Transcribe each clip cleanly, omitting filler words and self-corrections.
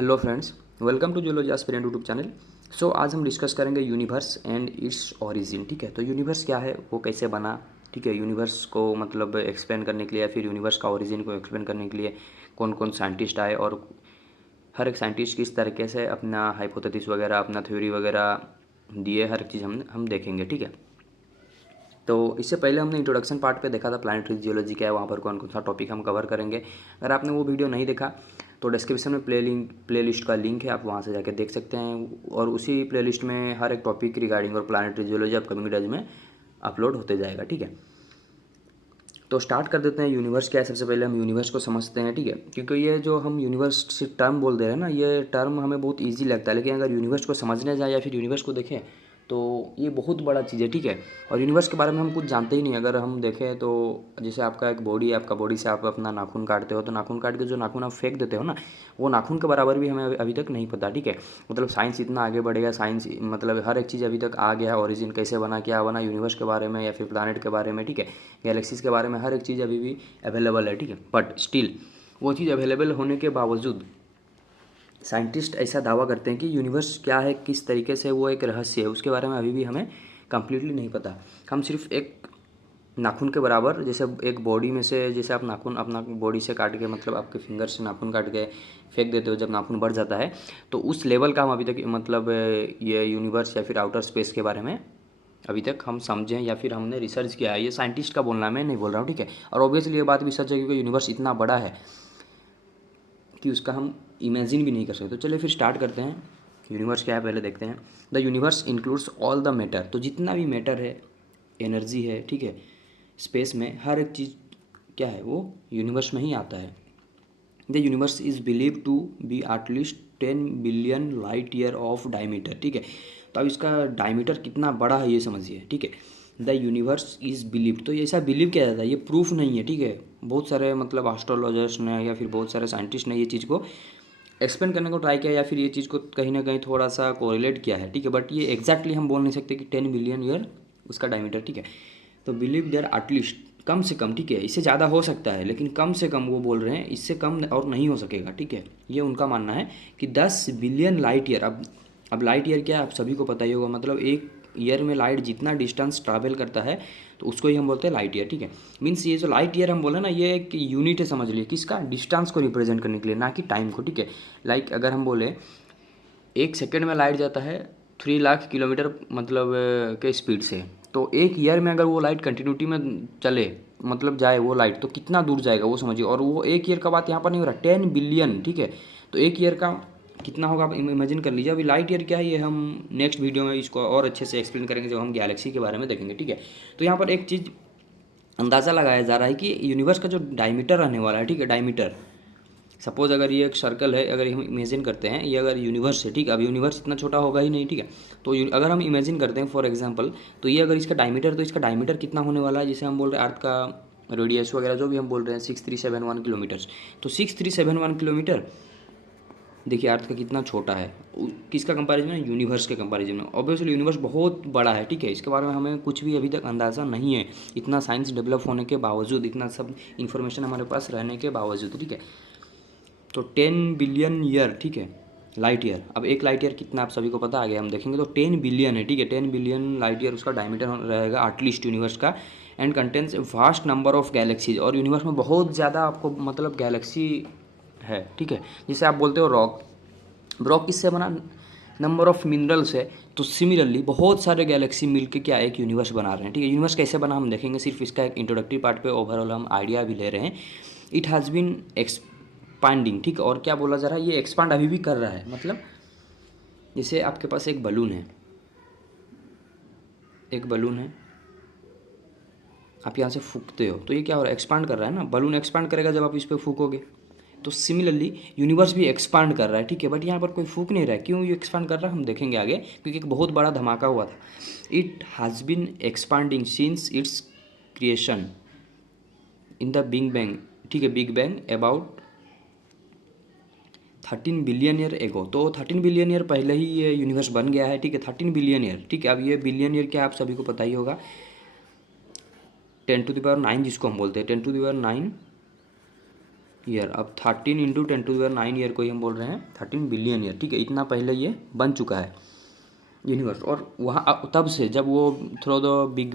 Hello friends, welcome to zoology aspirant YouTube channel. आज हम discuss करेंगे यूनिवर्स एंड इट्स ओरिजिन। ठीक है, तो यूनिवर्स क्या है, वो कैसे बना। ठीक है, यूनिवर्स को मतलब एक्सप्लेन करने के लिए या फिर यूनिवर्स का ओरिजिन को एक्सप्लेन करने के लिए कौन कौन साइंटिस्ट आए और हर एक साइंटिस्ट किस तरीके से अपना हाइपोथेसिस वगैरह, अपना थ्योरी वगैरह दिए, हर एक चीज़ हम देखेंगे। ठीक है, तो इससे पहले हमने इंट्रोडक्शन पार्ट पे देखा था प्लानिटरी जियोलॉजी क्या है, वहाँ पर कौन कौन सा टॉपिक हम कवर करेंगे। अगर आपने वो वीडियो नहीं देखा तो डिस्क्रिप्शन में प्ले लिस्ट का लिंक है, आप वहाँ से जाकर देख सकते हैं। और उसी प्ले लिस्ट में हर एक टॉपिक रिगार्डिंग और प्लानिटरी जियोलॉजी अपकमिंग डेज में अपलोड होते जाएगा। ठीक है, तो स्टार्ट कर देते हैं। यूनिवर्स क्या है, सबसे पहले हम यूनिवर्स को समझते हैं। ठीक है, क्योंकि ये जो हम यूनिवर्स से टर्म बोल दे रहे हैं ना, ये टर्म हमें बहुत इजी लगता है, लेकिन अगर यूनिवर्स को समझने जाए या फिर यूनिवर्स को देखें तो ये बहुत बड़ा चीज़ है। ठीक है, और यूनिवर्स के बारे में हम कुछ जानते ही नहीं। अगर हम देखें तो जैसे आपका एक बॉडी है, आपका बॉडी से आप अपना नाखून काटते हो, तो नाखून काट के जो नाखून आप फेंक देते हो ना, वो नाखून के बराबर भी हमें अभी तक नहीं पता। ठीक है, मतलब साइंस इतना आगे बढ़ेगा, साइंस मतलब हर एक चीज़ अभी तक आ गया है। ओरिजिन कैसे बना, क्या बना, यूनिवर्स के बारे में या फिर प्लानट के बारे में, ठीक है, गैलेक्सीज के बारे में हर एक चीज़ अभी भी अवेलेबल है। ठीक है, बट स्टिल वो चीज़ अवेलेबल होने के बावजूद साइंटिस्ट ऐसा दावा करते हैं कि यूनिवर्स क्या है, किस तरीके से वो एक रहस्य है, उसके बारे में अभी भी हमें कम्प्लीटली नहीं पता। हम सिर्फ एक नाखून के बराबर, जैसे एक बॉडी में से, जैसे आप नाखून अपना बॉडी से काट के, मतलब आपके फिंगर से नाखून काट के फेंक देते हो, जब नाखून बढ़ जाता है, तो उस लेवल का हम अभी तक मतलब ये यूनिवर्स या फिर आउटर स्पेस के बारे में अभी तक हम समझें या फिर हमने रिसर्च किया है। ये साइंटिस्ट का बोलना है, मैं नहीं बोल रहा हूँ। ठीक है, और ऑब्वियसली ये बात भी सच है, क्योंकि यूनिवर्स इतना बड़ा है कि उसका हम इमेजिन भी नहीं कर सकते। तो चलिए फिर स्टार्ट करते हैं। यूनिवर्स क्या है पहले देखते हैं। The universe includes all the matter, तो जितना भी मैटर है, एनर्जी है, ठीक है, स्पेस में हर एक चीज़ क्या है, वो यूनिवर्स में ही आता है। The universe is believe to be at least 10 billion light year of diameter. ठीक है, तो अब इसका डायमीटर कितना बड़ा है ये समझिए। ठीक है, द यूनिवर्स इज़ बिलीव, तो ये ऐसा बिलीव किया जाता है, ये प्रूफ नहीं है। ठीक है, बहुत सारे मतलब एस्ट्रोलॉजर्स ने या फिर बहुत सारे साइंटिस्ट ने ये चीज़ को एक्सप्लेन करने को ट्राई किया या फिर ये चीज़ को कहीं ना कहीं थोड़ा सा कोरिलेट किया है। ठीक है, बट ये एग्जैक्टली हम बोल नहीं सकते कि 10 बिलियन ईयर उसका डायमीटर। ठीक है, तो बिलीव देयर एटलीस्ट, कम से कम, ठीक है, इससे ज़्यादा हो सकता है लेकिन कम से कम वो बोल रहे हैं, इससे कम और नहीं हो सकेगा। ठीक है, ये उनका मानना है कि 10 बिलियन लाइट ईयर। अब लाइट ईयर क्या है, आप सभी को पता ही होगा, मतलब एक ईयर में लाइट जितना डिस्टेंस ट्रैवल करता है तो उसको ही हम बोलते हैं लाइट ईयर। ठीक है, मीन्स ये जो लाइट ईयर हम बोले ना, ये एक यूनिट है, समझ लिए, किसका, डिस्टेंस को रिप्रेजेंट करने के लिए, ना कि टाइम को। ठीक है, लाइक अगर हम बोले 1 सेकेंड में लाइट जाता है 3 लाख किलोमीटर मतलब के स्पीड से, तो एक ईयर में अगर वो लाइट कंटिन्यूटी में चले, मतलब जाए वो लाइट, तो कितना दूर जाएगा वो समझिए। और वो एक ईयर का बात यहाँ पर नहीं हो रहा, 10 बिलियन। ठीक है, तो एक ईयर का कितना होगा आप इमेजिन कर लीजिए। अभी लाइट ईयर क्या है, ये हम नेक्स्ट वीडियो में इसको और अच्छे से एक्सप्लेन करेंगे जब हम गैलेक्सी के बारे में देखेंगे। ठीक है, तो यहाँ पर एक चीज़ अंदाज़ा लगाया जा रहा है कि यूनिवर्स का जो डायमीटर रहने वाला है, ठीक है, डायमीटर, सपोज अगर ये एक सर्कल है, अगर हम इमेजिन करते हैं ये अगर यूनिवर्स है, ठीक है, अब यूनिवर्स इतना छोटा होगा ही नहीं। ठीक है, तो अगर हम इमेजिन करते हैं फॉर एग्जांपल, तो ये अगर इसका डायमीटर, तो इसका डायमीटर कितना होने वाला है, जैसे हम बोल रहे हैं अर्थ का रेडियस वगैरह जो भी हम बोल रहे हैं 6371 किलोमीटर, तो 6371 किलोमीटर देखिए अर्थ का कितना छोटा है, किसका कंपैरिजन है, यूनिवर्स के कंपैरिजन में। ऑब्वियसली यूनिवर्स बहुत बड़ा है। ठीक है, इसके बारे में हमें कुछ भी अभी तक अंदाज़ा नहीं है, इतना साइंस डेवलप होने के बावजूद, इतना सब इन्फॉर्मेशन हमारे पास रहने के बावजूद। ठीक है, तो 10 बिलियन ईयर, ठीक है, लाइट ईयर। अब एक लाइट ईयर कितना आप सभी को पता, आगे हम देखेंगे, तो 10 बिलियन है। ठीक है, 10 बिलियन लाइट ईयर उसका डायमीटर रहेगा एटलीस्ट यूनिवर्स का, and contents vast number of galaxies, और यूनिवर्स में बहुत ज़्यादा आपको मतलब गैलेक्सी है। ठीक है, जैसे आप बोलते हो रॉक, रॉक किससे बना, नंबर ऑफ मिनरल्स है, तो सिमिलरली बहुत सारे गैलेक्सी मिलके क्या एक यूनिवर्स बना रहे हैं। ठीक है, यूनिवर्स कैसे बना हम देखेंगे, सिर्फ इसका एक इंट्रोडक्टरी पार्ट पे ओवरऑल हम आइडिया भी ले रहे हैं। इट हैज़ बीन एक्सपांडिंग, ठीक है, और क्या बोला जा रहा है, ये एक्सपांड अभी भी कर रहा है। मतलब जैसे आपके पास एक बलून है, एक बलून है, आप यहाँ से फूकते हो तो ये क्या हो रहा है, एक्सपांड कर रहा है ना, बलून एक्सपांड करेगा जब आप इस पर फूकोगे। तो सिमिलरली यूनिवर्स भी एक्सपांड कर रहा है। ठीक है, बट यहाँ पर कोई फूक नहीं रहा है, क्यों ये एक्सपांड कर रहा है हम देखेंगे आगे, क्योंकि एक बहुत बड़ा धमाका हुआ था। It has been expanding since its creation in the big bang, ठीक है, big bang about 13 billion year ago, तो 13 बिलियन ईयर पहले ही ये यूनिवर्स बन गया है। ठीक है, 13 बिलियन ईयर। ठीक है, अब ये बिलियन ईयर क्या आप सभी को पता ही होगा, 10⁹ जिसको हम बोलते हैं, 10⁹, ईयर। अब 13 × 10⁹ ईयर को ही हम बोल रहे हैं 13 बिलियन ईयर, ठीक है। इतना पहले ये बन चुका है यूनिवर्स। और वहाँ तब से जब वो थ्रो द बिग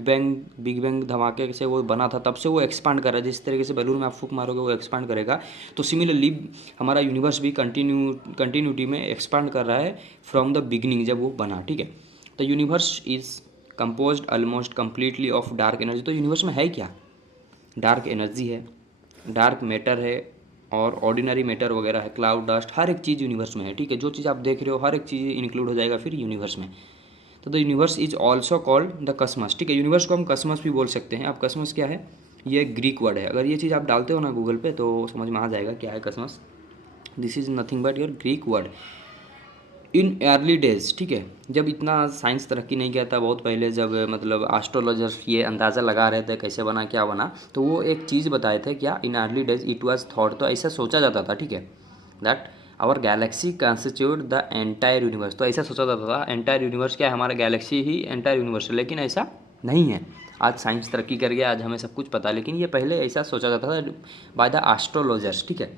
बैंग धमाके से वो बना था, तब से वो एक्सपांड कर रहा है। जिस तरीके से बैलून में आप फूंक मारोगे वो एक्सपांड करेगा, तो सिमिलरली हमारा यूनिवर्स भी कंटिन्यूटी में एक्सपांड कर रहा है फ्रॉम द बिगनिंग, जब वो बना, ठीक है। The universe is composed almost completely of dark energy. तो यूनिवर्स में है क्या? डार्क एनर्जी है, डार्क मैटर है, और ऑर्डिनरी मैटर वगैरह है, क्लाउड डस्ट, हर एक चीज़ यूनिवर्स में है, ठीक है। जो चीज़ आप देख रहे हो हर एक चीज़ इंक्लूड हो जाएगा फिर यूनिवर्स में। तो the universe is also called the cosmos, ठीक है। यूनिवर्स को हम कस्मस भी बोल सकते हैं। अब कस्मस क्या है? ये ग्रीक वर्ड है। अगर ये चीज़ आप डालते हो ना गूगल पे तो समझ में आ जाएगा क्या है cosmos. This is nothing but your Greek word in early days, ठीक है। जब इतना साइंस तरक्की नहीं किया था, बहुत पहले जब मतलब एस्ट्रोलॉजर्स ये अंदाज़ा लगा रहे थे कैसे बना क्या बना, तो वो एक चीज़ बताए थे क्या, in early days it was thought, तो ऐसा सोचा जाता था, ठीक है, that our galaxy constitute the entire universe. तो ऐसा सोचा जाता था एंटायर यूनिवर्स क्या है, हमारा गैलेक्सी ही एंटायर यूनिवर्स है, लेकिन ऐसा नहीं है। आज साइंस तरक्की कर गया, आज हमें सब कुछ पता है, लेकिन ये पहले ऐसा सोचा जाता था बाय द एस्ट्रोलॉजर्स, ठीक है।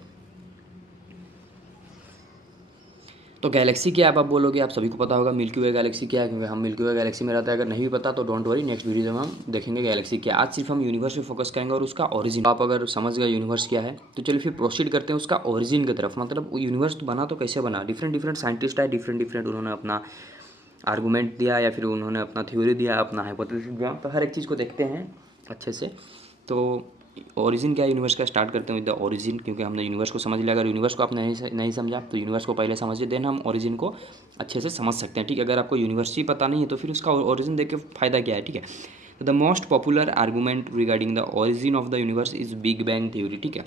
तो गैलेक्सी क्या है आप बोलोगे, आप सभी को पता होगा मिल्की वे गैलेक्सी क्या है, क्योंकि हम मिल्की वे गैलेक्सी में रहते हैं। अगर नहीं भी पता तो डोंट वरी, नेक्स्ट वीडियो में हम देखेंगे गैलेक्सी क्या। आज सिर्फ हम यूनिवर्स पे फोकस करेंगे और उसका ओरिजिन। आप अगर समझ गए यूनिवर्स क्या है तो चलिए फिर प्रोसीड करते हैं उसका ओरिजिन की तरफ। मतलब यूनिवर्स तो बना तो कैसे बना, डिफरेंट साइंटिस्ट आए, डिफरेंट उन्होंने अपना आर्गूमेंट दिया या फिर उन्होंने अपना थ्योरी दिया, अपना हाइपोथेसिस दिया। तो हर एक चीज़ को देखते हैं अच्छे से। तो ओरिजिन क्या है यूनिवर्स का, स्टार्ट करते हैं विद द ओरिजिन, क्योंकि हमने यूनिवर्स को समझ लिया। अगर यूनिवर्स को आपने नहीं समझा तो यूनिवर्स को पहले समझिए, देन हम ओरिजिन को अच्छे से समझ सकते हैं, ठीक है। अगर आपको यूनिवर्स ही पता नहीं है तो फिर उसका ओरिजिन देख के फ़ायदा क्या है, ठीक है। The most popular argument regarding the origin of the universe is big bang theory, ठीक है।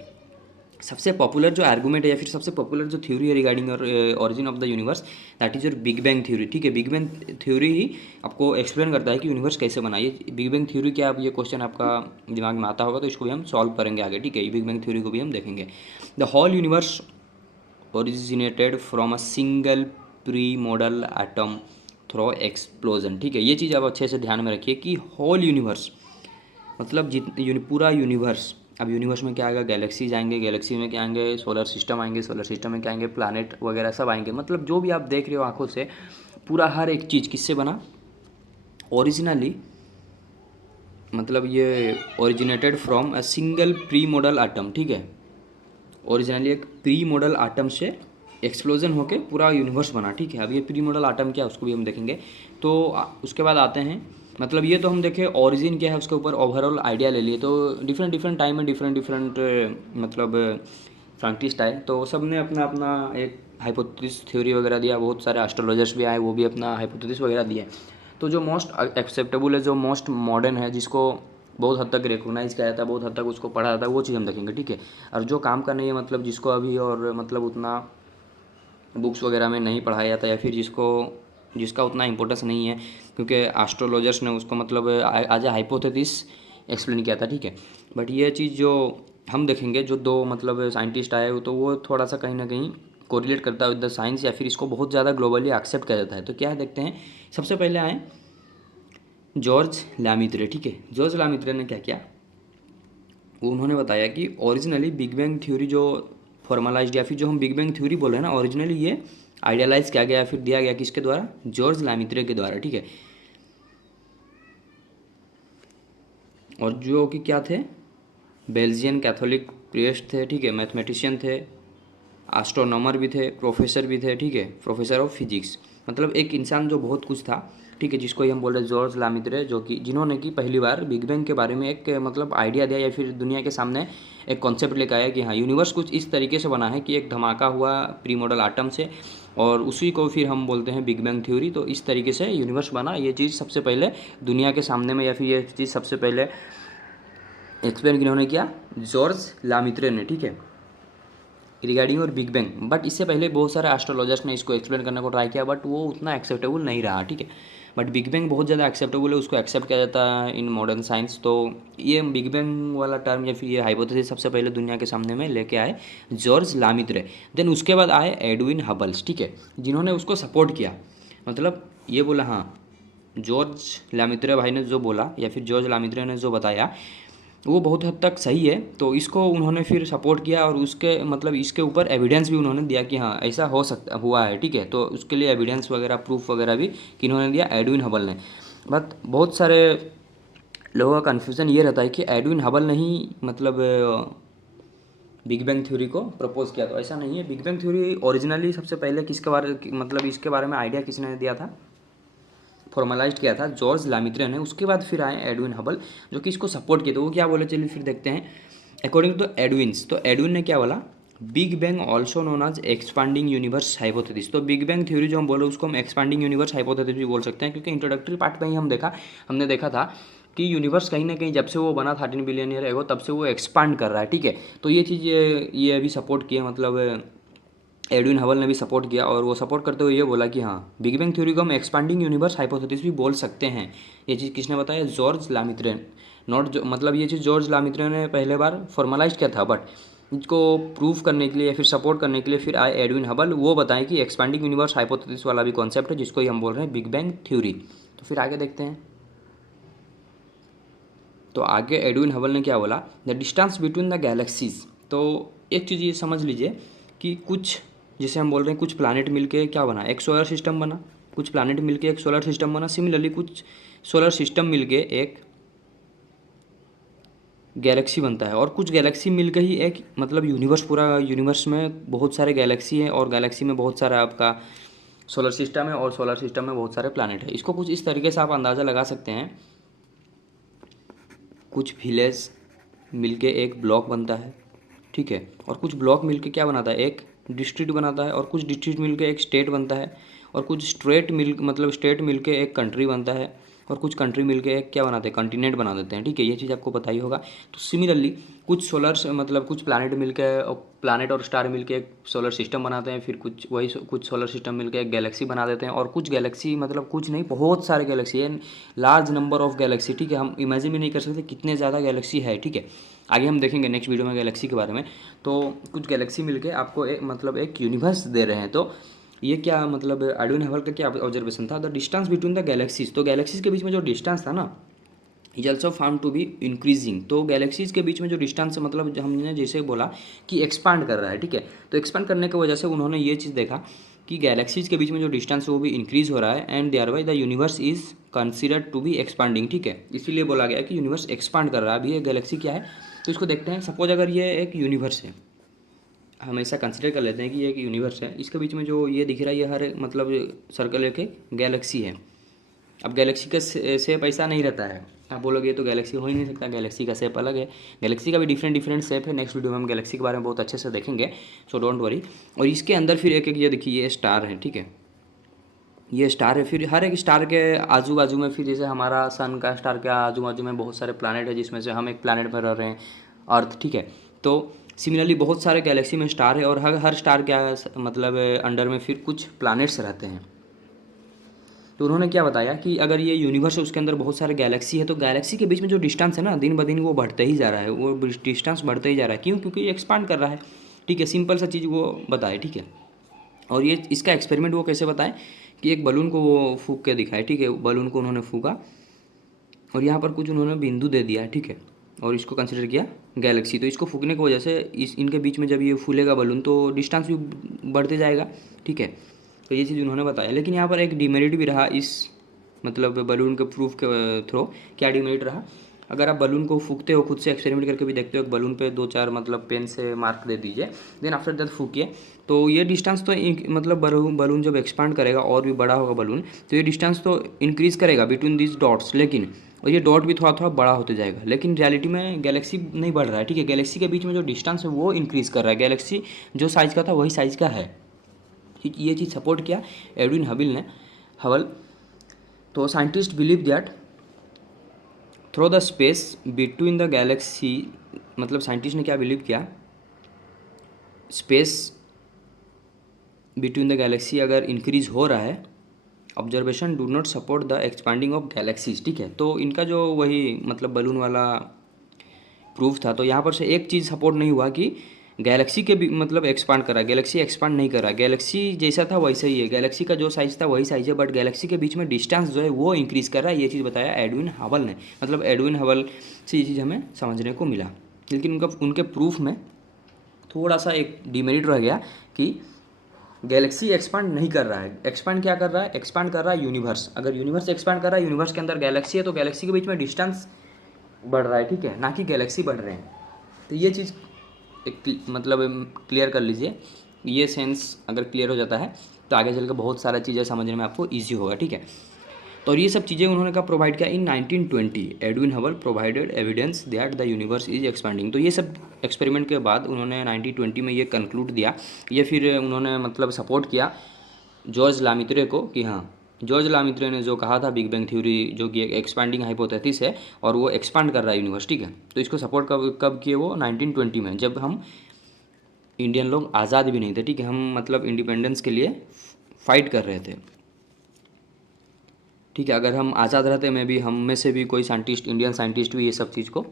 सबसे पॉपुलर जो आर्गूमेंट है या फिर सबसे पॉपुलर जो थ्योरी है regarding origin of the universe, that is your big bang theory, ठीक है। बिग बैंग थ्योरी ही आपको एक्सप्लेन करता है कि यूनिवर्स कैसे बना। ये बिग बैंग थ्योरी क्या, अब ये क्वेश्चन आपका दिमाग में आता होगा तो इसको भी हम सॉल्व करेंगे आगे, ठीक है। बिग बैंग थ्योरी को भी हम देखेंगे। The whole universe originated from a single primordial atom through explosion, ठीक है। ये चीज़ आप अच्छे से ध्यान में रखिए कि होल यूनिवर्स मतलब पूरा यूनिवर्स। अब यूनिवर्स में क्या आएगा, गैलेक्सीज आएंगे, गैलेक्सी में क्या आएंगे, सोलर सिस्टम आएंगे, सोलर सिस्टम में क्या आएंगे, प्लैनेट वगैरह सब आएंगे। मतलब जो भी आप देख रहे हो आंखों से, पूरा हर एक चीज़ किससे बना, ओरिजिनली। मतलब ये originated from a single primordial atom, ठीक है। ओरिजिनली एक प्री मॉडल आटम से एक्सप्लोजन होके पूरा यूनिवर्स बना, ठीक है। अब ये प्री मॉडल आटम क्या है उसको भी हम देखेंगे। तो उसके बाद आते हैं, मतलब ये तो हम देखें ओरिजिन क्या है, उसके ऊपर ओवरऑल आइडिया ले लिए। तो डिफरेंट टाइम में डिफरेंट मतलब साइंटिस्ट आए, तो सब ने अपना अपना एक हाइपोथेसिस थ्योरी वगैरह दिया। बहुत सारे एस्ट्रोलॉजर्स भी आए, वो भी अपना हाइपोथेसिस वगैरह दिए। तो जो मोस्ट एक्सेप्टेबल है, जो मोस्ट मॉडर्न है, जिसको बहुत हद तक रिकोगनाइज़ किया जाता है, बहुत हद तक उसको पढ़ा जाता है, वो चीज़ हम देखेंगे, ठीक है। और जो काम का नहीं है, मतलब जिसको अभी और मतलब उतना बुक्स वगैरह में नहीं पढ़ाया जाता, या फिर जिसका उतना इंपॉर्टेंस नहीं है, क्योंकि एस्ट्रोलॉजर्स ने उसको मतलब एज ए हाइपोथेसिस एक्सप्लेन किया था, ठीक है। बट ये चीज़ जो हम देखेंगे, जो दो मतलब साइंटिस्ट आए, तो वो थोड़ा सा कहीं ना कहीं कोरिलेट करता है विद द साइंस, या फिर इसको बहुत ज़्यादा ग्लोबली एक्सेप्ट किया जाता है। तो क्या है देखते हैं। सबसे पहले आए जॉर्ज लामित्रे, ठीक है। जॉर्ज लामित्रे ने क्या किया, उन्होंने बताया कि ओरिजिनली बिग बैंग थ्योरी जो फॉर्मलाइज्ड, या फिर जो हम बिग बैंग थ्योरी बोल रहे हैं ना, ओरिजिनली ये आइडियलाइज किया गया, फिर दिया गया किसके द्वारा, जॉर्ज लामित्रे के द्वारा, ठीक है। और जो कि क्या थे, बेल्जियन कैथोलिक प्रिएस्ट थे, ठीक है, मैथमेटिशियन थे, एस्ट्रोनॉमर भी थे, प्रोफेसर भी थे, ठीक है, प्रोफेसर ऑफ फिजिक्स। मतलब एक इंसान जो बहुत कुछ था, ठीक है, जिसको हम बोल रहे हैं जॉर्ज लामित्रे, जो कि जिन्होंने कि पहली बार बिग बैंग के बारे में एक मतलब आइडिया दिया, या फिर दुनिया के सामने एक कॉन्सेप्ट लेकर आया कि हाँ यूनिवर्स कुछ इस तरीके से बना है कि एक धमाका हुआ प्री मॉडल आटम से, और उसी को फिर हम बोलते हैं बिग बैंग थ्योरी। तो इस तरीके से यूनिवर्स बना, ये चीज़ सबसे पहले दुनिया के सामने में, या फिर ये चीज़ सबसे पहले एक्सप्लेन किन्होंने किया, जॉर्ज लामित्रे ने, ठीक है, रिगार्डिंग और बिग बैंग। बट इससे पहले बहुत सारे एस्ट्रोलॉजर्स ने इसको एक्सप्लेन करने को ट्राई किया, बट वो उतना एक्सेप्टेबल नहीं रहा, ठीक है। बट बिग बैंग बहुत ज़्यादा एक्सेप्टेबल है, उसको एक्सेप्ट किया जाता है इन मॉडर्न साइंस। तो ये बिग बैंग वाला टर्म या फिर ये हाइपोथेसिस सबसे पहले दुनिया के सामने में लेके आए जॉर्ज लामित्रे। देन उसके बाद आए एडविन हबल्स, ठीक है, जिन्होंने उसको सपोर्ट किया। मतलब ये बोला हाँ, जॉर्ज लामित्रे भाई ने जो बोला, या फिर जॉर्ज लामित्रे ने जो बताया, वो बहुत हद तक सही है। तो इसको उन्होंने फिर सपोर्ट किया और उसके मतलब इसके ऊपर एविडेंस भी उन्होंने दिया कि हाँ ऐसा हो सकता हुआ है, ठीक है। तो उसके लिए एविडेंस वगैरह प्रूफ वगैरह भी किन्होंने दिया, एडविन हबल ने। बट बहुत सारे लोगों का कन्फ्यूज़न ये रहता है कि एडविन हबल ने ही मतलब बिग बैंग थ्योरी को प्रपोज किया। तो ऐसा नहीं है। बिग बैंग थ्योरी ओरिजिनली सबसे पहले किसके बारे मतलब इसके बारे में आइडिया किसने दिया था, फॉर्मलाइज किया था जॉर्ज लामित्रे ने। उसके बाद फिर आए एडविन हबल जो कि इसको सपोर्ट किए। तो वो क्या बोले, चलिए फिर देखते हैं। अकॉर्डिंग टू एडविन्स, तो एडविन ने क्या बोला, big bang also known as expanding universe hypothesis. तो बिग बैंग थ्योरी जो हम बोले उसको हम एक्सपांडिंग यूनिवर्स हाइपोथेसिस भी बोल सकते हैं, क्योंकि इंट्रोडक्टरी पार्ट में ही हमने देखा था कि यूनिवर्स कहीं ना कहीं जब से वो बना 13 बिलियन ईयर एगो तब से वो एक्सपांड कर रहा है, ठीक है। तो ये चीज़ ये अभी सपोर्ट किया, मतलब एडविन हबल ने भी सपोर्ट किया। और वो सपोर्ट करते हुए ये बोला कि हाँ बिग बैंग थ्योरी को हम एक्सपांडिंग यूनिवर्स हाइपोथेसिस भी बोल सकते हैं। ये चीज़ किसने बताया, जॉर्ज लामित्रे। नॉट जो मतलब ये चीज़ जॉर्ज लामित्रे ने पहले बार फॉर्मलाइज किया था, बट इसको प्रूव करने के लिए या फिर सपोर्ट करने के लिए फिर आए एडविन हबल। वो बताएं कि एक्सपांडिंग यूनिवर्स हाइपोथेसिस वाला भी कॉन्सेप्ट है जिसको ही हम बोल रहे हैं बिग बैंग थ्योरी। तो फिर आगे देखते हैं। तो आगे एडविन हबल ने क्या बोला, the distance between the galaxies. तो एक चीज़ ये समझ लीजिए कि कुछ, जैसे हम बोल रहे हैं कुछ प्लानट मिलके क्या बना, एक सोलर सिस्टम बना। कुछ प्लानट मिलके एक सोलर सिस्टम बना। सिमिलरली कुछ सोलर सिस्टम मिलके एक गैलेक्सी बनता है, और कुछ गैलेक्सी मिलके ही एक मतलब यूनिवर्स, पूरा यूनिवर्स में बहुत सारे गैलेक्सी हैं, और गैलेक्सी में बहुत सारा आपका सोलर सिस्टम है, और सोलर सिस्टम में बहुत सारे प्लानट है। इसको कुछ इस तरीके से आप अंदाज़ा लगा सकते हैं, कुछ विलेज मिलके एक ब्लॉक बनता है, ठीक है। और कुछ ब्लॉक मिलके क्या बनाता है, एक डिस्ट्रिक्ट बनाता है। और कुछ डिस्ट्रिक्ट मिलके एक स्टेट बनता है। और कुछ स्टेट मिलके एक कंट्री बनता है। और कुछ कंट्री मिलके एक क्या बनाते हैं, कॉन्टिनेंट बना देते हैं, ठीक है। ये चीज़ आपको पता ही होगा। तो सिमिलरली कुछ मतलब कुछ प्लानट मिलके, प्लानट और स्टार मिलके एक सोलर सिस्टम बनाते हैं। फिर कुछ सोलर सिस्टम मिलके एक गैलेक्सी बना देते हैं। और कुछ गैलेक्सी मतलब कुछ नहीं, बहुत सारे गैलेक्सी है, लार्ज नंबर ऑफ गैलेक्सी, ठीक है। हम इमेजिन भी नहीं कर सकते कितने ज़्यादा गैलेक्सी है, ठीक है। आगे हम देखेंगे नेक्स्ट वीडियो में गैलेक्सी के बारे में। तो कुछ गैलेक्सी मिलके आपको एक यूनिवर्स दे रहे हैं। तो ये क्या मतलब एडविन हबल का क्या ऑब्जर्वेशन था, the distance between the galaxies. तो गैलेक्सीज के बीच में जो डिस्टेंस था ना, is also found to be increasing. तो गैलेक्सीज के बीच में जो डिस्टेंस मतलब जो हमने जैसे बोला कि एक्सपांड कर रहा है, ठीक है। तो एक्सपांड करने की वजह से उन्होंने ये चीज़ देखा कि गैलेक्सीज के बीच में जो डिस्टेंस है वो भी इंक्रीज हो रहा है, and thereby the universe is considered to be expanding, ठीक है। इसीलिए बोला गया कि यूनिवर्स एक्सपांड कर रहा है। अभी ये गैलेक्सी क्या है, तो इसको देखते हैं। सपोज अगर ये एक यूनिवर्स है, हम ऐसा कंसिडर कर लेते हैं कि ये एक यूनिवर्स है। इसके बीच में जो ये दिख रहा है, ये हर मतलब सर्कल एक गैलेक्सी है। अब गैलेक्सी का शेप ऐसा नहीं रहता है। आप बोलोगे ये तो गैलेक्सी हो ही नहीं सकता, गैलेक्सी का शेप अलग है। गैलेक्सी का भी डिफरेंट शेप है। नेक्स्ट वीडियो में हम गैलेक्सी के बारे में बहुत अच्छे से देखेंगे, सो डोंट वरी। और इसके अंदर फिर एक ये देखिए, ये स्टार है, ठीक है। ये स्टार है। फिर हर एक स्टार के आजू बाजू में, फिर जैसे हमारा सन का स्टार के आजू बाजू में बहुत सारे प्लानट है, जिसमें से हम एक प्लानट पर रह रहे हैं, अर्थ, ठीक है। तो सिमिलरली बहुत सारे गैलेक्सी में स्टार है, और हर स्टार के मतलब अंडर में फिर कुछ प्लानट्स रहते हैं। तो उन्होंने क्या बताया कि अगर ये यूनिवर्स है, उसके अंदर बहुत सारे गैलेक्सी है, तो गैलेक्सी के बीच में जो डिस्टेंस है ना, दिन ब दिन वो बढ़ते ही जा रहा है। वो डिस्टेंस बढ़ते ही जा रहा है। क्यों? क्योंकि ये एक्सपांड कर रहा है, ठीक है। सिंपल सा चीज़ वो बताए, ठीक है। और ये इसका एक्सपेरिमेंट वो कैसे बताएं कि एक बलून को वो फूंक के दिखाए, ठीक है। बलून को उन्होंने फूंका और यहाँ पर कुछ उन्होंने बिंदु दे दिया, ठीक है। और इसको कंसिडर किया गैलेक्सी। तो इसको फूकने की वजह से इनके बीच में जब ये फूलेगा बलून, तो डिस्टेंस भी बढ़ते जाएगा, ठीक है। तो ये चीज़ उन्होंने बताया। लेकिन यहाँ पर एक डिमेरिट भी रहा इस मतलब बलून के प्रूफ के थ्रू। क्या डिमेरिट रहा, अगर आप बलून को फूकते हो, खुद से एक्सपेरिमेंट करके भी देखते हो, एक बलून पे 2-4 मतलब पेन से मार्क दे दीजिए, देन आफ्टर दैट फूकिए, तो ये डिस्टेंस तो मतलब बलून जब एक्सपांड करेगा और भी बड़ा होगा बलून, तो ये डिस्टेंस तो इंक्रीज़ करेगा बिटवीन दिस डॉट्स, लेकिन और ये डॉट भी थोड़ा थोड़ा बड़ा होते जाएगा। लेकिन रियलिटी में गैलेक्सी नहीं बढ़ रहा है, ठीक है। गैलेक्सी के बीच में जो डिस्टेंस है वो इंक्रीज़ कर रहा है। गैलेक्सी जो साइज़ का था वही साइज़ का है। ये चीज़ सपोर्ट किया एडविन हबल। तो scientist believe that through the space between the Galaxy, मतलब साइंटिस्ट ने क्या बिलीव किया, स्पेस बिटवीन द गैलेक्सी अगर इंक्रीज हो रहा है, observation do not support the expanding of galaxies, ठीक है। तो इनका जो वही मतलब बलून वाला प्रूफ था, तो यहाँ पर से एक चीज़ सपोर्ट नहीं हुआ कि गैलेक्सी के भी मतलब एक्सपांड करा, गैलेक्सी एक्सपांड नहीं करा, गैलेक्सी जैसा था वैसा ही है, गैलेक्सी का जो साइज़ था वही साइज़ है, बट गैलेक्सी के बीच में डिस्टेंस जो है वो इंक्रीज़ कर रहा है। ये चीज़ बताया एडविन हबल ने, मतलब एडविन हबल से ये चीज़ हमें समझने को मिला। लेकिन उनके प्रूफ में थोड़ा सा एक डिमेरिट रह गया कि गैलेक्सी एक्सपांड नहीं कर रहा है। एक्सपांड क्या कर रहा है? एक्सपांड कर रहा है यूनिवर्स। अगर यूनिवर्स एक्सपांड कर रहा है, यूनिवर्स के अंदर गैलेक्सी है, तो गैलेक्सी के बीच में डिस्टेंस बढ़ रहा है, ठीक है, ना कि गैलेक्सी बढ़ रहे हैं। तो ये चीज़ एक मतलब क्लियर कर लीजिए। ये सेंस अगर क्लियर हो जाता है तो आगे चल के बहुत सारा चीज़ें समझने में आपको ईजी होगा, ठीक है। तो ये सब चीज़ें उन्होंने कहा प्रोवाइड किया इन 1920, Edwin Hubble provided evidence that the universe is expanding. तो ये सब एक्सपेरिमेंट के बाद उन्होंने 1920 में ये कंक्लूड दिया, ये फिर उन्होंने मतलब सपोर्ट किया जॉर्ज लामित्रे को कि हाँ, जॉर्ज लामित्रे ने जो कहा था बिग बैंग थ्योरी जो कि एक एक्सपांडिंग हाइपोथेसिस है और वो एक्सपांड कर रहा है यूनिवर्स, ठीक है। तो इसको सपोर्ट कब किए वो 1920 में, जब हम इंडियन लोग आज़ाद भी नहीं थे, ठीक है, हम मतलब इंडिपेंडेंस के लिए फाइट कर रहे थे, ठीक है। अगर हम आज़ाद रहते में भी हम में से भी कोई साइंटिस्ट, इंडियन साइंटिस्ट भी ये सब चीज़ को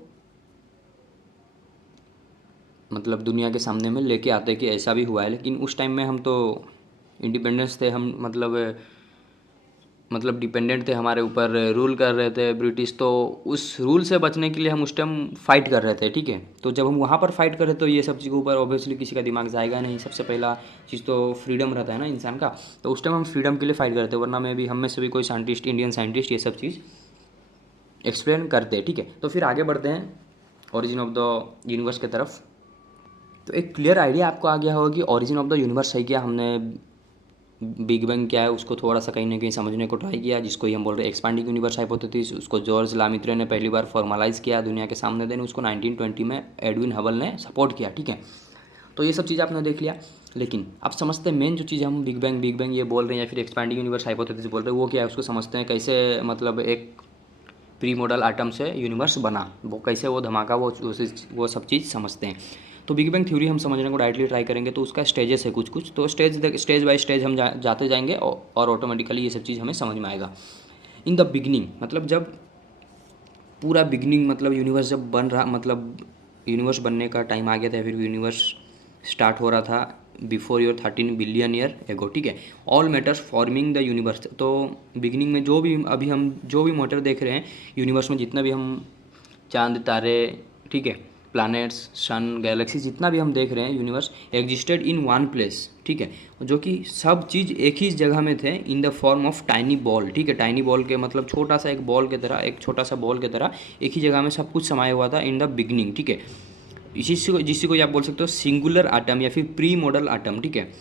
मतलब दुनिया के सामने में लेके आते कि ऐसा भी हुआ है। लेकिन उस टाइम में हम तो इंडिपेंडेंस थे, हम मतलब डिपेंडेंट थे, हमारे ऊपर रूल कर रहे थे ब्रिटिश, तो उस रूल से बचने के लिए हम उस टाइम फाइट कर रहे थे, ठीक है। तो जब हम वहाँ पर फाइट कर रहे तो ये सब चीज़ के ऊपर ऑब्वियसली किसी का दिमाग जाएगा नहीं। सबसे पहला चीज़ तो फ्रीडम रहता है ना इंसान का, तो उस टाइम हम फ्रीडम के लिए फाइट करते, वरना में भी हम में से भी कोई साइंटिस्ट, इंडियन साइंटिस्ट ये सब चीज़ एक्सप्लेन करते, ठीक है। तो फिर आगे बढ़ते हैं ओरिजिन ऑफ द यूनिवर्स की तरफ। तो एक क्लियर आइडिया आपको आ गया होगा कि ओरिजिन ऑफ द यूनिवर्स है क्या। हमने बिग बैंग क्या है उसको थोड़ा सा कहीं ना कहीं समझने को ट्राई किया, जिसको ही हम बोल रहे हैं एक्सपांडिंग यूनिवर्स हाइपोथेसिस। उसको जॉर्ज लामित्रे ने पहली बार फॉर्मलाइज किया दुनिया के सामने, देन उसको 1920 में एडविन हबल ने सपोर्ट किया, ठीक है। तो ये सब चीज़ आपने देख लिया। लेकिन आप समझते हैं मेन जो चीज़ हम बिग बैंग ये बोल रहे हैं या फिर एक्सपांडिंग यूनिवर्स हाइपोथेसिस बोल रहे हैं, वो क्या है उसको समझते हैं। कैसे मतलब एक प्री मॉडल आटम से यूनिवर्स बना, वो कैसे वो धमाका वो सब चीज़ समझते हैं। तो बिग बैंग थ्योरी हम समझने को डायरेक्टली ट्राई करेंगे, तो उसका स्टेजेस है कुछ कुछ, तो स्टेज बाय स्टेज हम जाते जाएंगे और ऑटोमेटिकली ये सब चीज़ हमें समझ में आएगा। इन द बिगनिंग मतलब जब पूरा बिगनिंग मतलब यूनिवर्स जब बन रहा, मतलब यूनिवर्स बनने का टाइम आ गया था, फिर यूनिवर्स स्टार्ट हो रहा था बिफोर योर 13 बिलियन ईयर एगो, ठीक है। All matters forming the universe. तो बिगिनिंग में जो भी अभी हम जो भी मैटर देख रहे हैं यूनिवर्स में, जितना भी हम चांद तारे, ठीक है, प्लैनेट्स, सन, गैलेक्सी, जितना भी हम देख रहे हैं universe existed in one place, ठीक है, जो कि सब चीज़ एक ही जगह में थे in the form of tiny ball, ठीक है। टाइनी बॉल के मतलब छोटा सा एक बॉल की तरह, एक छोटा सा बॉल की तरह एक ही जगह में सब कुछ समाया हुआ था इन द बिगनिंग, ठीक है। जिसको आप बोल सकते हो सिंगुलर आटम या फिर प्री मॉडल आटम, ठीक है।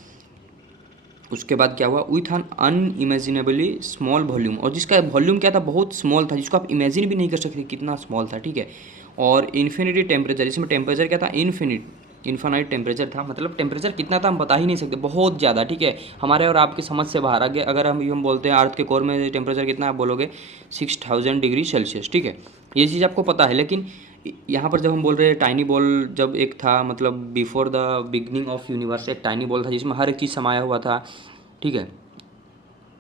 उसके बाद क्या हुआ विथ एन अनइमेजिनेबली स्मॉल वॉल्यूम, और जिसका वॉल्यूम क्या था बहुत स्मॉल था, जिसको आप इमेजिन भी नहीं कर सकते कितना स्मॉल था, ठीक है। और इन्फिनिटी टेम्परेचर, इसमें टेम्परेचर क्या था इन्फानाइट टेम्परेचर था, मतलब टेम्परेचर कितना था हम बता ही नहीं सकते, बहुत ज़्यादा, ठीक है, हमारे और आपकी समझ से बाहर आ गया। अगर हम बोलते हैं अर्थ के कोर में टेम्परेचर कितना, आप बोलोगे 6000 डिग्री सेल्सियस, ठीक है, ये चीज़ आपको पता है। लेकिन यहाँ पर जब हम बोल रहे हैं टाइनी बॉल, जब एक था मतलब before the beginning of universe एक टाइनी बॉल था जिसमें हर एक चीज़ समाया हुआ था, ठीक है।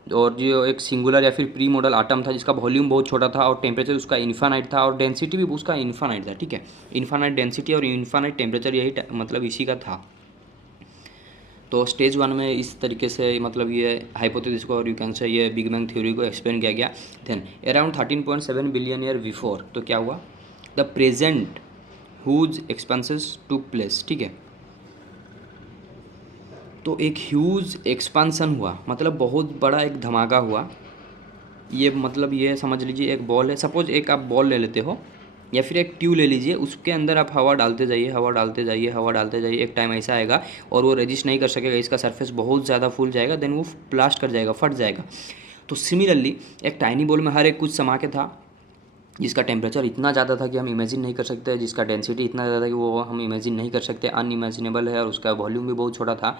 और जो एक सिंगुलर या फिर प्री मॉडल आटम था जिसका वॉल्यूम बहुत छोटा था और टेम्परेचर उसका इन्फानाइट था और डेंसिटी भी उसका इन्फानाइट था, ठीक है। इन्फानाइट डेंसिटी और इन्फानाइट टेम्परेचर यही मतलब इसी का था। तो स्टेज वन में इस तरीके से मतलब ये हाइपोथेसिस को और यू कैन से ये बिग बैंग थ्योरी को एक्सप्लेन किया गया। Then around 13.7 billion year before, तो क्या हुआ the present huge expansions took place, ठीक है। तो एक ह्यूज एक्सपांसन हुआ, मतलब बहुत बड़ा एक धमाका हुआ। ये मतलब ये समझ लीजिए एक बॉल है, सपोज एक आप बॉल ले लेते हो या फिर एक ट्यूब ले लीजिए, उसके अंदर आप हवा डालते जाइए, हवा डालते जाइए, हवा डालते जाइए, एक टाइम ऐसा आएगा और वो रेजिस्ट नहीं कर सकेगा, इसका सरफेस बहुत ज़्यादा फूल जाएगा, देन वो ब्लास्ट कर जाएगा, फट जाएगा। तो सिमिलरली एक टाइनी बॉल में हर एक कुछ समा के था, जिसका टेम्परेचर इतना ज़्यादा था कि हम इमेजिन नहीं कर सकते, जिसका डेंसिटी इतना ज़्यादा था कि वो हम इमेजिन नहीं कर सकते, अनइमेजिनेबल है, और उसका वॉल्यूम भी बहुत छोटा था।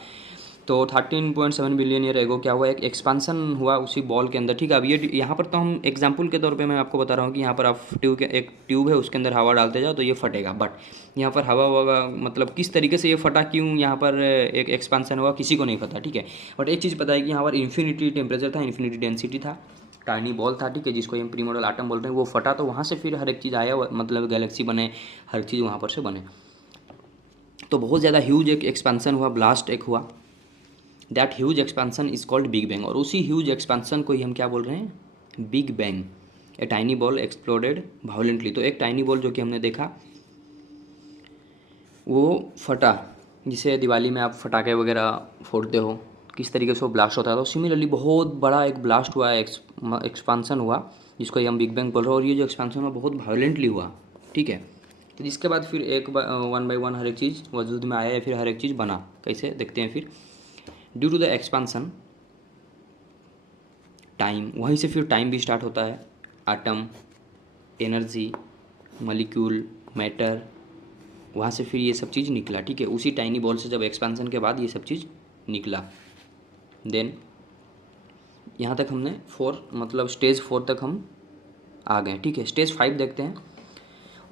तो 13.7 बिलियन ईयर एगो क्या हुआ एक एक्सपांसन हुआ उसी बॉल के अंदर, ठीक है। अब ये यहाँ पर तो हम एग्जांपल के तौर पे मैं आपको बता रहा हूँ कि यहाँ पर आप एक ट्यूब है उसके अंदर हवा डालते जाओ तो ये फटेगा, बट यहाँ पर हवा होगा मतलब किस तरीके से ये फटा, क्यों यहाँ पर एक एक्सपांसन हुआ किसी को नहीं पता, ठीक है। बट एक चीज़ पता है कि यहाँ पर इन्फिनिटी टेम्परेचर था, इन्फिनिटी डेंसिटी था, टाइनी बॉल था, ठीक है, जिसको हम प्री मॉडल आटम बोल रहे हैं, वो फटा तो वहाँ से फिर हर एक चीज़ आया, मतलब गैलेक्सी बने, हर चीज़ वहाँ पर से बने। तो बहुत ज़्यादा ह्यूज एक एक्सपेंसन हुआ, ब्लास्ट एक हुआ, that huge expansion is called big bang. और उसी ह्यूज एक्सपेंसन को ही हम क्या बोल रहे हैं, big bang. A tiny ball exploded violently, तो एक टाइनी बॉल जो कि हमने देखा वो फटा, जिसे दिवाली में आप फटाखे वगैरह फोड़ते हो, किस तरीके से वो ब्लास्ट होता है। तो सिमिलरली बहुत बड़ा एक ब्लास्ट हुआ, एक्सपांसन हुआ, जिसको हम बिग बैंग बोल रहे हैं। और ये जो एक्सपांसन हुआ बहुत वायलेंटली हुआ, ठीक है। तो जिसके बाद फिर वन बाय वन हर एक चीज़ वजूद में आया, या फिर हर एक चीज़ बना, कैसे देखते हैं फिर। Due to the expansion time, वहीं से फिर टाइम भी स्टार्ट होता है। एटम, एनर्जी, मॉलिक्यूल, मैटर, वहाँ से फिर ये सब चीज़ निकला, ठीक है। उसी टाइनी बॉल से जब एक्सपेंसन के बाद ये सब चीज़ निकला। देन यहाँ तक हमने मतलब स्टेज 4 तक हम आ गए, ठीक है। स्टेज 5 देखते हैं।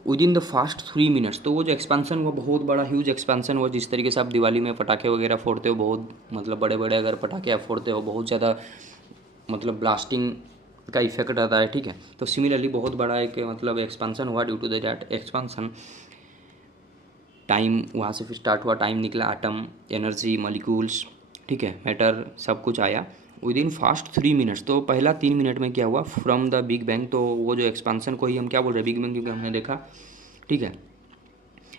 With in the first 3 minutes, तो वो जो एक्सपेंसन हुआ बहुत बड़ा ह्यूज एक्सपेंसन हुआ। जिस तरीके से आप दिवाली में पटाखे वगैरह फोड़ते हो, बहुत मतलब बड़े बड़े अगर पटाखे आप फोड़ते हो, बहुत ज़्यादा मतलब ब्लास्टिंग का इफेक्ट आता है, ठीक है। तो सिमिलरली बहुत बड़ा एक मतलब एक्सपेंसन हुआ। Due to that expansion time वहाँ से फिर स्टार्ट हुआ, टाइम निकला, एटम, एनर्जी, मॉलिक्यूल्स, ठीक है, मैटर, सब कुछ आया विद इन फास्ट 3 मिनट्स। तो पहला 3 मिनट में क्या हुआ, फ्रॉम द बिग बैंग। तो वो जो एक्सपेंसन को ही हम क्या बोल रहे हैं, बिग बैंग, क्योंकि हमने देखा, ठीक है।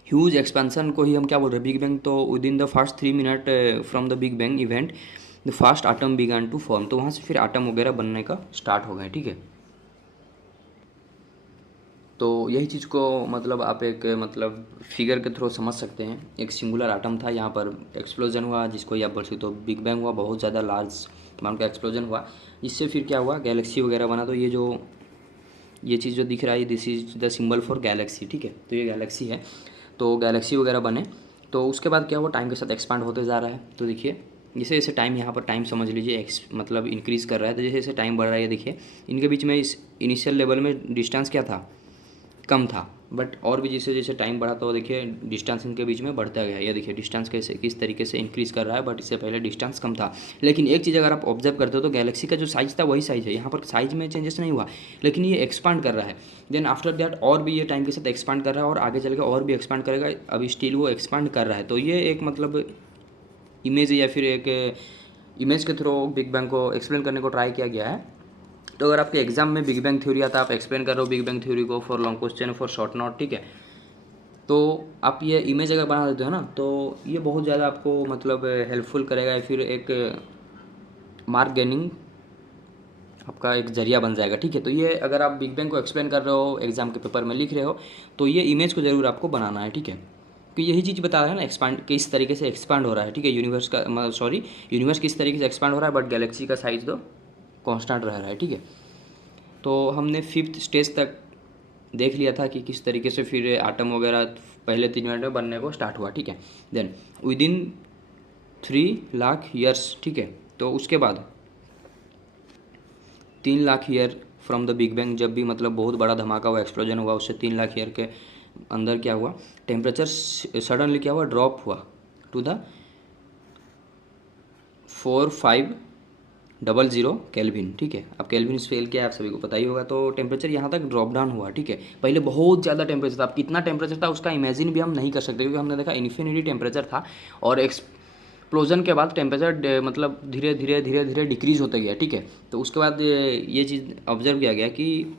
ह्यूज एक्सपेंसन को ही हम क्या बोल रहे हैं, बिग बैंग। तो within the first 3 minute from the big bang event the first atom began to form. तो वहाँ से फिर आटम वगैरह बनने का स्टार्ट हो गए, ठीक है। तो यही चीज़ को मतलब आप एक मतलब फिगर के थ्रू समझ सकते हैं। एक सिंगुलर आटम था, यहाँ पर एक्सप्लोजन हुआ, जिसको आप बोल सकते हो बिग बैंग हुआ, बहुत ज़्यादा लार्ज अमाउंट का एक्सप्लोजन हुआ। इससे फिर क्या हुआ, गैलेक्सी वगैरह बना। तो ये चीज़ जो दिख रहा है, this is the symbol for Galaxy, ठीक है। तो ये गैलेक्सी है, तो गैलेक्सी वगैरह बने। तो उसके बाद क्या हुआ, टाइम के साथ एक्सपांड होते जा रहा है। तो देखिए जैसे जैसे टाइम, यहाँ पर टाइम समझ लीजिए मतलब इंक्रीज़ कर रहा है। तो जैसे जैसे टाइम बढ़ रहा है, देखिए इनके बीच में इस इनिशियल लेवल में डिस्टेंस क्या था, कम था, बट और भी जैसे जैसे टाइम बढ़ा तो देखिए डिस्टेंस इनके बीच में बढ़ता गया। ये देखिए डिस्टेंस कैसे किस तरीके से इंक्रीज़ कर रहा है, बट इससे पहले डिस्टेंस कम था। लेकिन एक चीज़ अगर आप ऑब्जर्व करते हो तो गैलेक्सी का जो साइज़ था वही साइज़ है, यहाँ पर साइज़ में चेंजेस नहीं हुआ, लेकिन ये एक्सपांड कर रहा है। देन आफ्टर दैट और भी ये टाइम के साथ एक्सपांड कर रहा है, और आगे चल के और भी एक्सपांड करेगा। अभी स्टिल वो एक्सपांड कर रहा है। तो ये एक मतलब इमेज या फिर एक इमेज के थ्रू बिग बैंग को एक्सप्लेन करने को ट्राई किया गया है। तो अगर आपके एग्जाम में बिग बैंग थ्योरी आता है, आप एक्सप्लेन कर रहे हो बिग बैंग थ्योरी को for long question, for short note, ठीक है, तो आप ये इमेज अगर बना देते हो ना, तो ये बहुत ज़्यादा आपको मतलब हेल्पफुल करेगा, या फिर एक मार्क गेनिंग आपका एक जरिया बन जाएगा, ठीक है। तो ये अगर आप बिग बैंग को एक्सप्लेन कर रहे हो, एग्जाम के पेपर में लिख रहे हो, तो ये इमेज को ज़रूर आपको बनाना है, ठीक है। कि यही चीज़ बता रहा है ना, एक्सपांड किस तरीके से एक्सपांड हो रहा है, ठीक है। यूनिवर्स का यूनिवर्स किस तरीके से एक्सपांड हो रहा है, बट गैलेक्सी का साइज तो कांस्टेंट रह रहा है, ठीक है। तो हमने 5th स्टेज तक देख लिया था कि किस तरीके से फिर आटम वगैरह पहले 3 मिनट में बनने को स्टार्ट हुआ, ठीक है। Then within 3 lakh years, ठीक है। तो उसके बाद 3 lakh year from the big bang, जब भी मतलब बहुत बड़ा धमाका हुआ, एक्सप्लोजन हुआ, उससे 3 लाख ईयर के अंदर क्या हुआ, टेम्परेचर सडनली क्या हुआ, ड्रॉप हुआ टू द 4500 केल्विन, ठीक है। अब केल्विन स्केल क्या है आप सभी को पता ही होगा। तो टेम्परेचर यहाँ तक ड्रॉप डाउन हुआ, ठीक है। पहले बहुत ज़्यादा टेम्परेचर था, अब कितना टेम्परेचर था उसका इमेजिन भी हम नहीं कर सकते, क्योंकि हमने देखा इन्फिनिटी टेम्परेचर था, और एक्सप्लोजन के बाद टेम्परेचर मतलब धीरे धीरे धीरे धीरे डिक्रीज होता गया, ठीक है। तो उसके बाद ये चीज़ ऑब्जर्व किया गया कि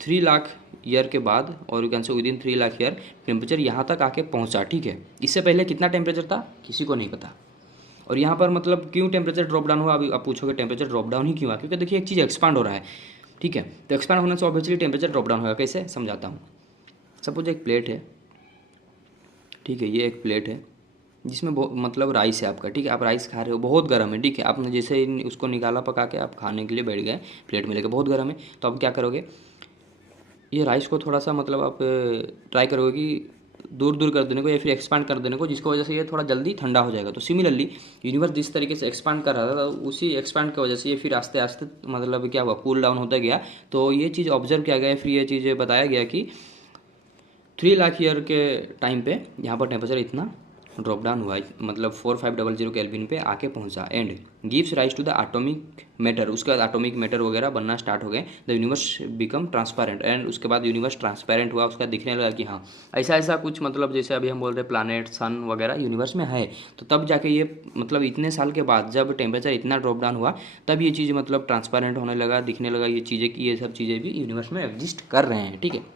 3 लाख ईयर के बाद, और यू कैन से with in 3 lakh year temperature यहाँ तक आके पहुँचा, ठीक है। इससे पहले कितना टेम्परेचर था किसी को नहीं पता। और यहाँ पर मतलब क्यों टेम्परेचर ड्रॉप डाउन हुआ, अभी आप पूछोगे टेम्परेचर ड्रॉप डाउन ही क्यों हुआ, क्योंकि देखिए एक चीज़ एक्सपांड हो रहा है, ठीक है। तो एक्सपांड होने से ऑब्वियसली टेम्परेचर ड्रॉप डाउन होगा। कैसे समझाता हूँ। सपोज एक प्लेट है, ठीक है, ये एक प्लेट है जिसमें मतलब राइस है आपका, ठीक है। आप राइस खा रहे हो, बहुत गर्म है, ठीक है। आपने जैसे उसको निकाला पका के, आप खाने के लिए बैठ गए, प्लेट में लेकर, बहुत गर्म है। तो अब क्या करोगे, ये राइस को थोड़ा सा मतलब आप ट्राई करोगे कि दूर दूर कर देने को, या फिर एक्सपांड कर देने को, जिसकी वजह से ये थोड़ा जल्दी ठंडा हो जाएगा। तो सिमिलरली यूनिवर्स जिस तरीके से एक्सपांड कर रहा था, उसी एक्सपांड की वजह से ये फिर आस्ते आस्ते मतलब क्या हुआ, कूल डाउन होता गया। तो ये चीज़ ऑब्जर्व किया गया, फिर ये चीज़ बताया गया कि 3 लाख ईयर के टाइम पे यहाँ पर टेम्परेचर इतना ड्रॉप डाउन हुआ, मतलब 4500 केल्विन पे आके पहुंचा, and gives rise to the atomic matter, उसके बाद एटॉमिक मैटर वगैरह बनना स्टार्ट हो गए, the universe become transparent, and उसके बाद यूनिवर्स ट्रांसपेरेंट हुआ, उसका दिखने लगा कि हाँ ऐसा ऐसा कुछ, मतलब जैसे अभी हम बोल रहे हैं प्लानट सन वगैरह यूनिवर्स में है। तो तब जाके ये मतलब इतने साल के बाद जब टेम्परेचर इतना ड्रॉप डाउन हुआ तब ये चीज़ मतलब ट्रांसपेरेंट होने लगा, दिखने लगा ये चीज़ें कि ये सब चीज़ें भी यूनिवर्स में एग्जिस्ट कर रहे हैं। ठीक है,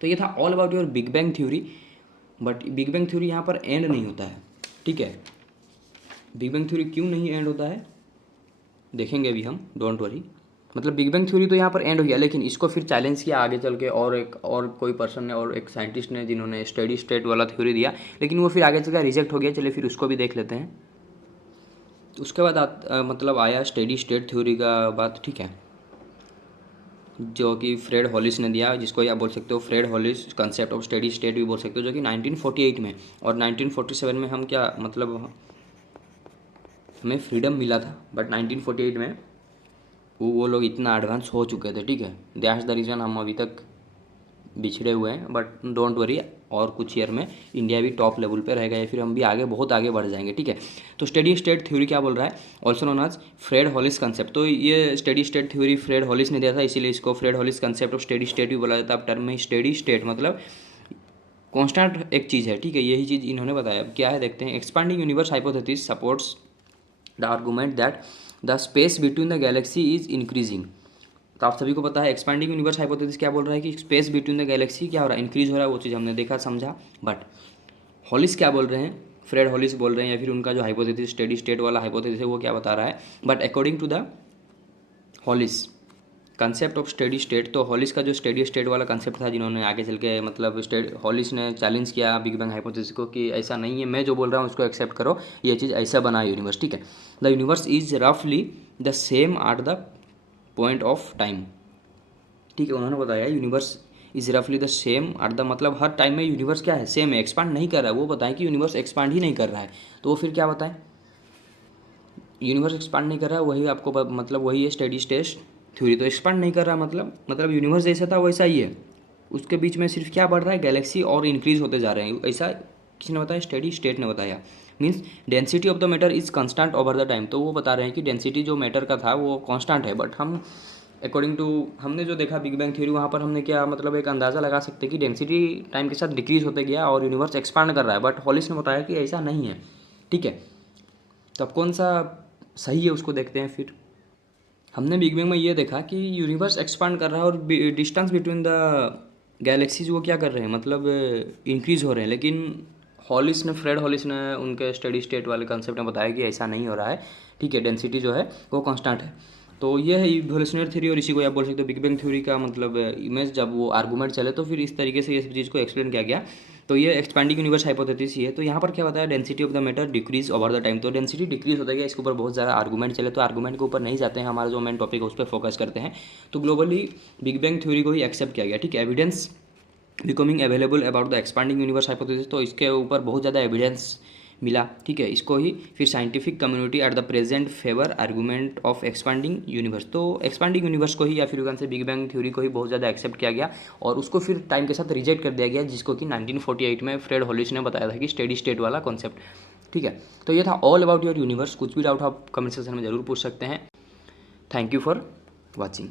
तो ये था all about your big bang theory. But big bang theory यहाँ पर एंड नहीं होता है। ठीक है, बिग बैंग थ्योरी क्यों नहीं एंड होता है देखेंगे अभी हम, डोंट वरी। मतलब बिग बैंग थ्योरी तो यहाँ पर एंड हो गया, लेकिन इसको फिर चैलेंज किया आगे चल के, और कोई पर्सन ने और एक साइंटिस्ट ने जिन्होंने स्टेडी स्टेट वाला थ्योरी दिया, लेकिन वो फिर आगे चल के रिजेक्ट हो गया। चलिए फिर उसको भी देख लेते हैं। उसके बाद मतलब आया स्टेडी स्टेट थ्योरी का बात। ठीक है, जो कि फ्रेड हॉलिस ने दिया, जिसको आप बोल सकते हो Fred Hoyle's concept of steady state भी बोल सकते हो, जो कि 1948 में, और 1947 में हम क्या मतलब हमें फ्रीडम मिला था, बट 1948 में वो लोग इतना एडवांस हो चुके थे। ठीक है, दैट्स द रीज़न हम अभी तक बिछड़े हुए हैं, बट डोंट वरी, और कुछ ईयर में इंडिया भी टॉप लेवल पे रहेगा, या फिर हम भी आगे बहुत आगे बढ़ जाएंगे। ठीक है, तो स्टेडी स्टेट थ्योरी क्या बोल रहा है, also known as Fred Hoyle's concept. तो ये steady state theory Fred Hoyle's ने दिया था, इसीलिए इसको Fred Hoyle's concept of steady state भी बोला जाता है। अब टर्म में स्टेडी स्टेट मतलब कॉन्स्टेंट एक चीज़ है। ठीक है, यही चीज़ इन्होंने बताया। अब क्या है देखते हैं। Expanding universe hypothesis supports the argument that the space between the Galaxy is increasing. तो आप सभी को पता है एक्सपैंडिंग यूनिवर्स हाइपोथेसिस क्या बोल रहा है कि स्पेस बिटवीन द गैलेक्सी क्या हो रहा है, इंक्रीज हो रहा है। वो चीज़ हमने देखा समझा। बट हॉलिस क्या बोल रहे हैं, फ्रेड हॉलिस बोल रहे हैं, या फिर उनका जो हाइपोथेसिस स्टेडी स्टेट वाला हाइपोथेसिस है वो क्या बता रहा है। But according to the Hoyle's concept of steady state, तो हॉलिस का जो स्टेडी स्टेट वाला कंसेप्ट था, जिन्होंने आगे चल के मतलब हॉलिस ने चैलेंज किया बिग बैंग हाइपोथेसिस को कि ऐसा नहीं है, मैं जो बोल रहा हूँ उसको एक्सेप्ट करो, ये चीज़ ऐसा बना यूनिवर्स। ठीक है, द यूनिवर्स इज रफली the same at the point of time. ठीक है, उन्होंने बताया यूनिवर्स इज रफली द सेम एट द, मतलब हर टाइम में यूनिवर्स क्या है, सेम है, एक्सपांड नहीं कर रहा है। वो बताएं कि यूनिवर्स एक्सपांड ही नहीं कर रहा है, तो वो फिर क्या बताएं, यूनिवर्स एक्सपांड नहीं कर रहा है, वही आपको मतलब वही है स्टेडी स्टेट थ्योरी। तो एक्सपांड नहीं कर रहा मतलब यूनिवर्स जैसा था वैसा ही है, उसके बीच में सिर्फ क्या बढ़ रहा है, गैलेक्सी और इंक्रीज होते जा रहे हैं। ऐसा किसने बताया, स्टेडी स्टेट ने बताया। Means density of the matter is constant over the time. तो वो बता रहे हैं कि डेंसिटी जो मैटर का था वो कांस्टेंट है। बट हम अकॉर्डिंग टू हमने जो देखा बिग बैंग थ्योरी, वहाँ पर हमने क्या मतलब एक अंदाज़ा लगा सकते हैं कि डेंसिटी टाइम के साथ डिक्रीज होते गया और यूनिवर्स एक्सपांड कर रहा है। बट हॉलिस ने बताया कि ऐसा नहीं है। ठीक है, तो अब कौन सा सही है उसको देखते हैं। फिर हमने बिग बैंग में ये देखा कि यूनिवर्स एक्सपांड कर रहा है और डिस्टेंस बिटवीन द गैलेक्सीज वो क्या कर रहे हैं, मतलब इंक्रीज हो रहे हैं। लेकिन हॉलिस ने फ्रेड हॉलिस ने उनके स्टेडी स्टेट वाले कंसेप्ट में बताया कि ऐसा नहीं हो रहा है। ठीक है, डेंसिटी जो है वो कांस्टेंट है। तो ये है इवोल्यूशनरी थ्योरी, और इसी को आप बोल सकते हो बिग बैंग थ्योरी का मतलब इमेज। जब वो आर्गूमेंट चले तो फिर इस तरीके से ये सब चीज़ को एक्सप्लेन किया गया। तो ये एक्सपैंडिंग यूनिवर्स हाइपोथेसिस ही है। तो यहाँ पर क्या बताया, density of the matter decrease over the time. तो डेंसिटी डिक्रीज होता गया, इसके ऊपर बहुत ज़्यादा आर्गूमेंट चले, तो आर्गूमेंट के ऊपर नहीं जाते हैं, हमारा जो मेन टॉपिक है उस पर फोकस करते हैं। तो ग्लोबली बिग बैंग थ्योरी को ही एक्सेप्ट किया गया। ठीक है, evidence becoming available about the expanding universe hypothesis. तो इसके ऊपर बहुत ज़्यादा एविडेंस मिला। ठीक है, इसको ही फिर scientific community at the present favour argument of expanding universe. तो एक्सपैंडिंग यूनिवर्स को ही, या फिर यूँ से बिग बैंग थ्योरी को ही बहुत ज़्यादा एक्सेप्ट किया गया, और उसको फिर टाइम के साथ रिजेक्ट कर दिया गया, जिसको कि 1948 में फ्रेड हॉलिस ने बताया था कि स्टेडी स्टेट वाला कॉन्सेप्ट। ठीक है, तो ये था ऑल अबाउट योर यूनिवर्स। कुछ भी डाउट आप कमेंट सेक्शन में जरूर पूछ सकते हैं। Thank you for watching.